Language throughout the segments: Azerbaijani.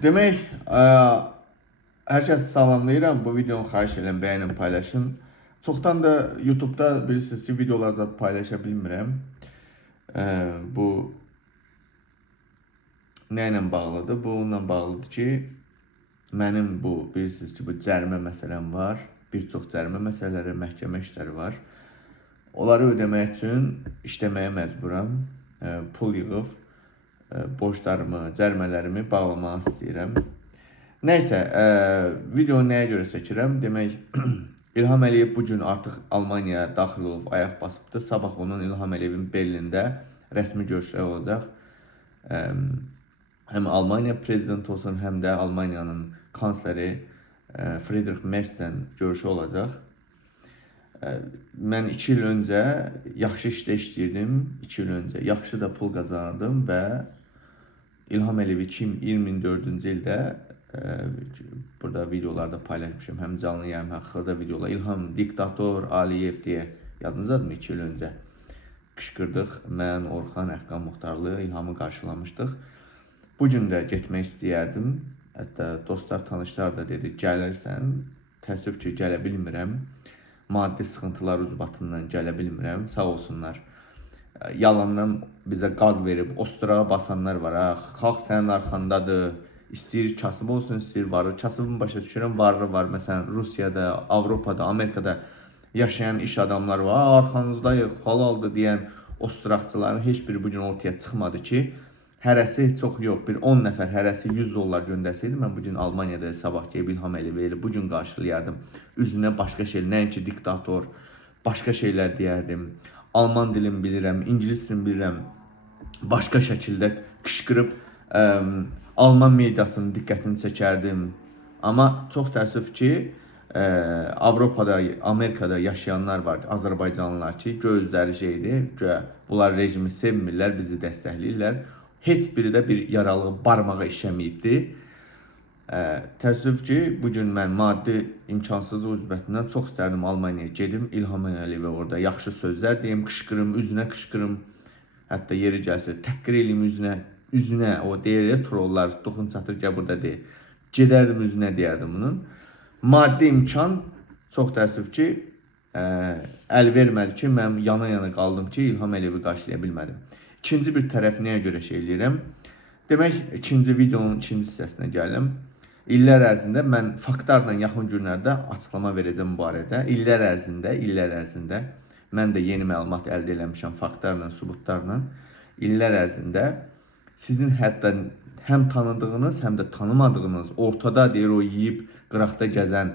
Demək, hər kəsi salamlayıram. Bu videonu xahiş edirəm, bəyənin, paylaşın. Çoxdan da YouTube'da bilirsiniz ki, videolar zat paylaşa bilmirəm. Bu nə ilə bağlıdır? Bu onunla bağlıdır ki, mənim bilirsiniz ki, bu cərimə məsələm var. Bir çox cərimə məsələləri, məhkəmə işləri var. Onları ödəmək üçün işləməyə məcburam. Pul yığıb borclarımı, cərimələrimi bağlamaq istəyirəm. Nəysə, videonu nəyə görə çəkirəm? Demək, İlham Əliyev bugün artıq Almaniyaya daxil olub, ayaq basıbdır. Sabah onun İlham Əliyevin Berlində rəsmi görüşləri olacaq. Həm Almaniya prezidenti olsun, həm də Almaniyanın kansleri Friedrich Merz'lə görüşü olacaq. Mən 2 il öncə yaxşı işdə işləyirdim. 2 il öncə yaxşı da pul qazanırdım və İlham Əliyev 2024-cü ildə burada videolarda paylaşmışım. Həm canlı yayım, həm xırda videolar. İlham diktator Aliyev deyə yadınızdadırmı? 2 il öncə qışqırdıq. Mən, Orxan, Əfqan Muxtarlı İlhamı qarşılamışdıq. Bugün də getmək istəyərdim. Hətta dostlar, tanışlar da dedi, gəlirsən. Təəssüf ki, gələ bilmirəm. Maddi sıxıntılar ucbatından gələ bilmirəm. Sağ olsunlar. Yalandan bizə qaz verib, osturağa basanlar var. Xalq sənin arxandadır. İstəyir kasıb olsun, istəyir varı. Kasıbın başa düşürəm, varı var. Məsələn, Rusiyada, Avropada, Amerikada yaşayan iş adamlar var. Arxanızdayıq, halaldır deyən osturaqçıların heç biri bugün ortaya çıxmadı ki, hərəsi çox yox. Bir 10 nəfər hərəsi $100 göndərsəydi, mən bugün Almaniyada sabah deyib İlham Əliyevi bugün qarşılayardım. Üzünə başqa şey, nəinki diktator, başqa şeylər deyərdim. Alman dilini bilirəm, ingilis dilini bilirəm. Başqa şəkildə qışqırıb Alman mediasının diqqətini çəkərdim. Amma çox təəssüf ki, Avropada, Amerikada yaşayanlar var, Azərbaycanlılar ki, gözləri şeydir, bunlar rejimi sevmirlər, bizi dəstəkləyirlər. Heç biri də bir yaralığı barmağa işəməyibdir. Təəssüf ki, bugün mən maddi imkansızlıq üzbətindən çox istərdim Almaniyaya gedim, İlham Əliyevə orada yaxşı sözlər deyim, qışqırım, üzünə qışqırım. Hətta yeri gəlsə, təhqir eləyim üzünə, o deyir, trollar, toxun çatır ki, burada deyil. Gedərdim üzünə deyərdim bunun. Maddi imkan çox təəssüf ki, əl vermədi ki, mən yana qaldım ki, İlham Əliyevi qarşılaya bilmədim. İkinci bir tərəf nəyə görə şey eləyirəm? Demək, ikinci videonun ikinci hissəsinə gəlim. İllər ərzində mən faktlarla yaxın günlərdə açıqlama verəcəm bu barədə. İllər ərzində mən də yeni məlumat əldə eləmişəm faktlarla, subutlarla. İllər ərzində sizin hətta həm tanıdığınız, həm də tanımadığınız, ortada deyir o yeyib qıraqda gəzən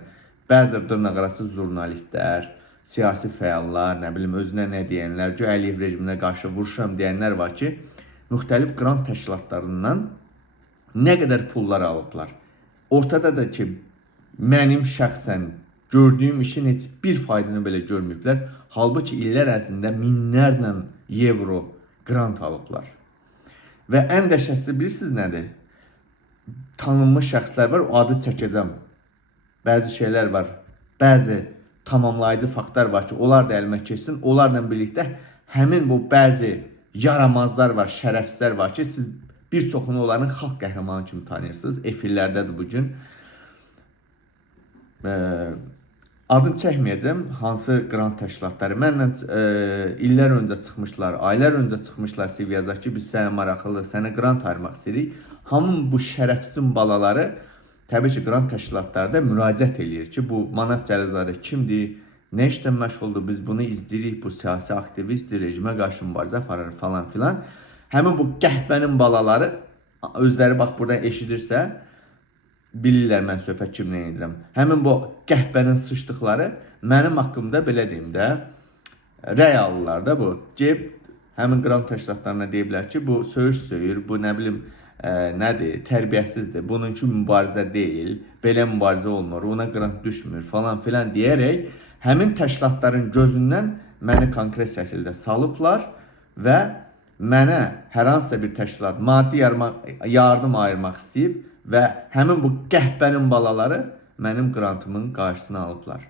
bəzi dırnaqarası jurnalistlər, siyasi fəallar, nə bilim özünə nə deyənlər, ki, Əliyev rejiminə qarşı vuruşuram deyənlər var ki, müxtəlif qrant təşkilatlarından nə qədər pullar alıblar. Ortada da ki, mənim şəxsən gördüyüm işin heç 1%-ni belə görməyiblər. Halbuki illər ərzində minlərlə euro qrant alıblar. Və ən dəhşətlisi bilirsiniz nədir? Tanınmış şəxslər var, o adı çəkəcəm. Bəzi şeylər var, bəzi tamamlayıcı faktlar var ki, onlar da əlimə keçsin. Onlarla birlikdə həmin bu bəzi yaramazlar var, şərəfsizlər var ki, siz bir çoxunu onların xalq qəhrəmanı kimi tanıyırsınız. Efirlərdədir bugün. Adını çəkməyəcəm, hansı qrant təşkilatları. Mənlə illər öncə çıxmışlar, aylar öncə çıxmışlar CV yazaq ki, biz sənə maraqlı, sənə qrant ayırmaq istəyirik. Hamın bu şərəfsiz balaları təbii ki, qrant təşkilatları da müraciət eləyir ki, bu Manaf Cəlizadə kimdir, nə işlə məşğuldur, biz bunu izləyirik, bu siyasi aktivistdir, rejimə qarşı mübarizə aparır falan filan. Həmin bu qəhbənin balaları, özləri bax buradan eşidirsə, bilirlər mən söhbət kimlə edirəm. Həmin bu qəhbənin sıçdıqları mənim haqqımda belə deyim də, rəy alırlar da bu. Gəlib həmin qrant təşkilatlarına deyiblər ki, bu söyüş söyür, bu nə bilim nədir, tərbiyəsizdir, bunun üçün mübarizə deyil, belə mübarizə olmur, ona qrant düşmür falan filan deyərək, həmin təşkilatların gözündən məni konkret şəkildə salıblar və mənə hər hansısa bir təşkilat maddi yardım ayırmaq istəyib və həmin bu qəhbənin balaları mənim qrantımın qarşısını alıblar.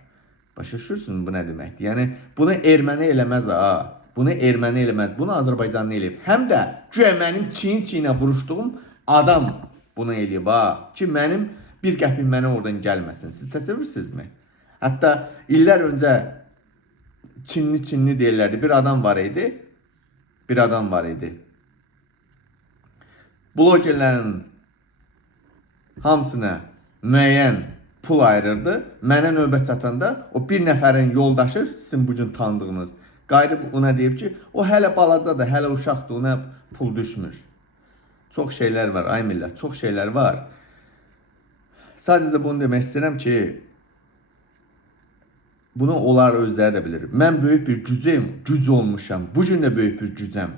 Başa düşürsünüz bu nə deməkdir? Yəni, bunu erməni eləməz ha. Bunu erməni eləməz, bunu Azərbaycanlı eləyib. Həm də güya mənim çiyin-çiyinə vuruşduğum adam bunu eləyib ha, ki mənim bir qəpik mənə oradan gəlməsin. Siz təsəvvürsünüzmü? Hətta illər öncə Çinli deyirlərdi. Bir adam var idi. Blogerlərin hamısına müəyyən pul ayırırdı. Mənə növbət çatanda o bir nəfərin yoldaşı, sizin bugün tanıdığınız, qayıdıb ona deyib ki, o hələ balacadır, hələ uşaqdır, ona pul düşmür. Çox şeylər var, ay millət, çox şeylər var. Sadəcə bunu demək istəyirəm ki, bunu onlar özləri də bilir. Mən böyük bir güc olmuşam. Bugün də böyük bir gücəm.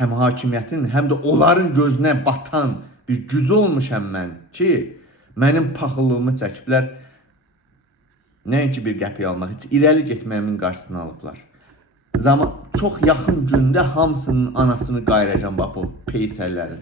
Həm hakimiyyətin, həm də onların gözünə batan bir güc olmuşam mən ki, mənim paxıllığımı çəkiblər. Nəinki bir qəpik almaq, heç irəli getməyimin qarşısını alıblar. Çox yaxın gündə hamısının anasını qayıracam bax bu peysərlərin.